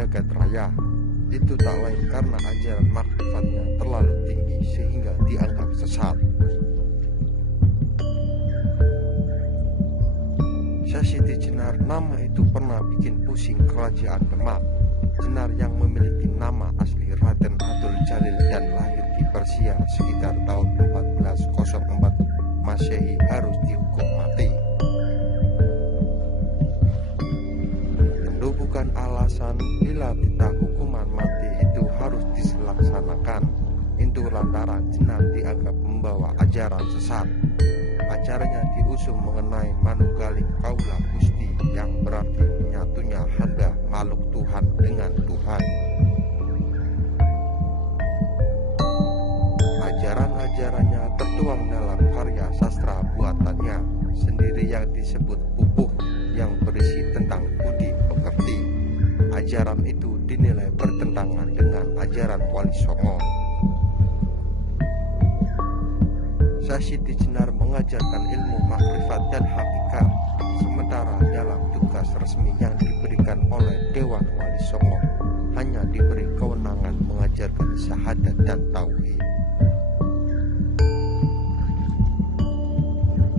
jagat raya. Itu tak lain karena ajaran makrifatnya terlalu tinggi sehingga dianggap sesat. Syekh Siti Jenar, nama itu pernah bikin pusing kerajaan Demak. Jenar yang memiliki nama asli Raden Abdul Jalil dan lahir di Persia sekitar tahun 1404 Masehi harus dihukum mati. Tentu bukan alasan bila kita hukuman mati itu harus dilaksanakan. Itu lantaran Jenar dianggap membawa ajaran sesat. Ajarannya diusung mengenai manunggaling kaula Gusti, yang berarti menyatunya hamba makhluk Tuhan dengan Tuhan. Ajaran-ajarannya tertuang dalam karya sastra buatannya sendiri yang disebut Pupuh, yang berisi tentang budi pekerti. Ajaran itu dinilai bertentangan dengan ajaran Wali Songo. Syekh Siti Jenar mengajarkan ilmu makrifat dan hakikat, sementara dalam tugas resmi yang diberikan oleh Dewan Wali Songo hanya diberi kewenangan mengajarkan syahadat dan tauhid.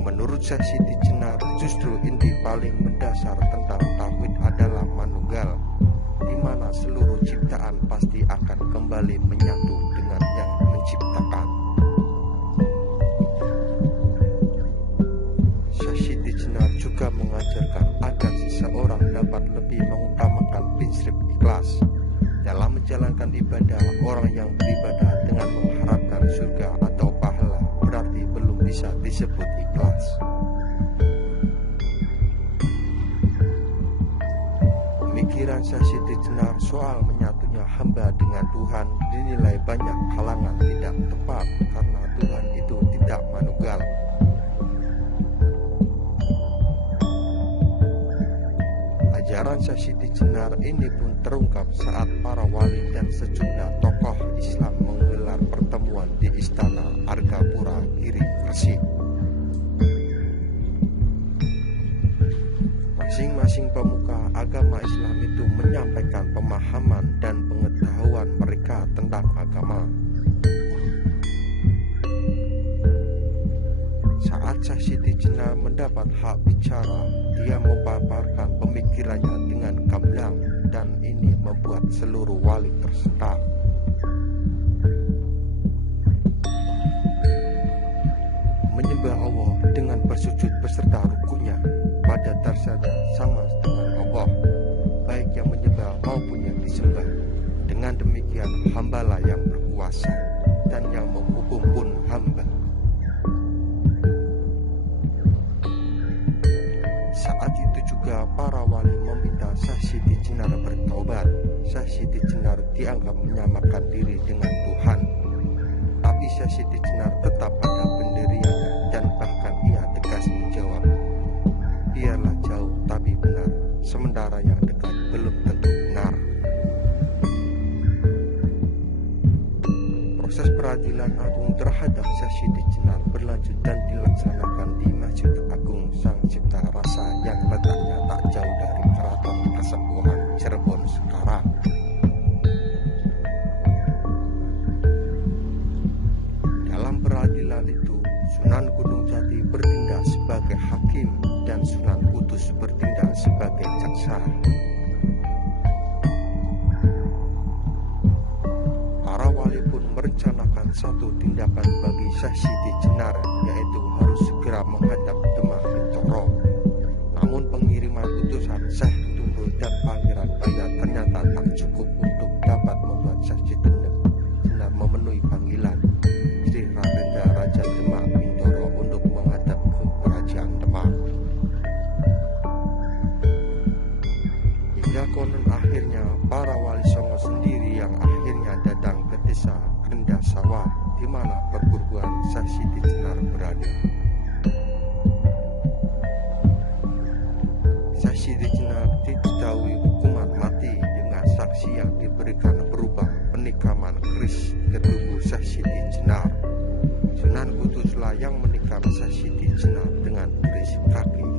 Menurut Syekh Siti Jenar, justru inti paling mendasar tentang tauhid adalah manunggal, di mana seluruh ciptaan pasti akan kembali menyatu dengan yang menciptakan. Juga mengajarkan agar seseorang dapat lebih mengutamakan prinsip ikhlas dalam menjalankan ibadah. Orang yang beribadah dengan mengharapkan surga atau pahala berarti belum bisa disebut ikhlas. Pemikiran Syekh Siti Jenar soal menyatunya hamba dengan Tuhan dinilai banyak kalangan tidak tepat karena Tuhan itu tidak manunggal. Ajaran Syekh Siti Jenar ini pun terungkap saat para wali dan sejumlah tokoh Islam menggelar pertemuan di Istana Argapura Giri, Gresik. Masing-masing pemuka agama Islam itu menyampaikan pemahaman dan pengetahuan mereka tentang agama. Saat Syekh Siti Jenar mendapat hak bicara, dia memaparkan pemikirannya dengan gamblang dan ini membuat seluruh wali tersentak. Menyembah Allah dengan bersujud beserta rukunya pada dasarnya sama dengan Allah, baik yang menyembah maupun yang disembah. Dengan demikian hambalah yang berkuasa dan yang menghukum pun hamba. Saat itu juga para wali meminta Syekh Siti Jenar bertaubat. Syekh Siti Jenar dianggap menyamakan diri dengan Tuhan, tapi Syekh Siti Jenar tetap pada pendiriannya dan bahkan ia tegas menjawab, biarlah jauh tapi benar, sementara yang dekat belum tentu benar. Proses peradilan agung terhadap Syekh Siti Jenar berlanjut dan dilaksanakan di Masjid Agung Sang Cipta Rasa yang letaknya tak jauh dari Keraton Kasepuhan, Cirebon sekarang. Dalam peradilan itu, Sunan Gunung Jati bertindak sebagai hakim dan Sunan Kudus bertindak sebagai jaksa. Para wali pun merencanakan satu tindakan bagi Syekh Siti Jenar, yaitu harus segera menghadap Demak Bintoro. Namun pengiriman utusan Syekh Tumbo dan Pangeran Baya ternyata tak cukup untuk dapat membuat Syekh Siti Jenar memenuhi panggilan Sri Rarenda Raja Demak Bintoro untuk menghadap ke Kerajaan Demak. Hingga konon akhirnya para wali Songo sendiri yang akhirnya datang ke desa Rendah Sawah, di mana perguruan Syekh Siti Jenar berada. Syekh Siti Jenar diketahui hukuman mati dengan saksi yang diberikan berupa penikaman keris ke tubuh Syekh Siti Jenar. Sunan Kuduslah yang menikam Syekh Siti Jenar dengan keris kaki.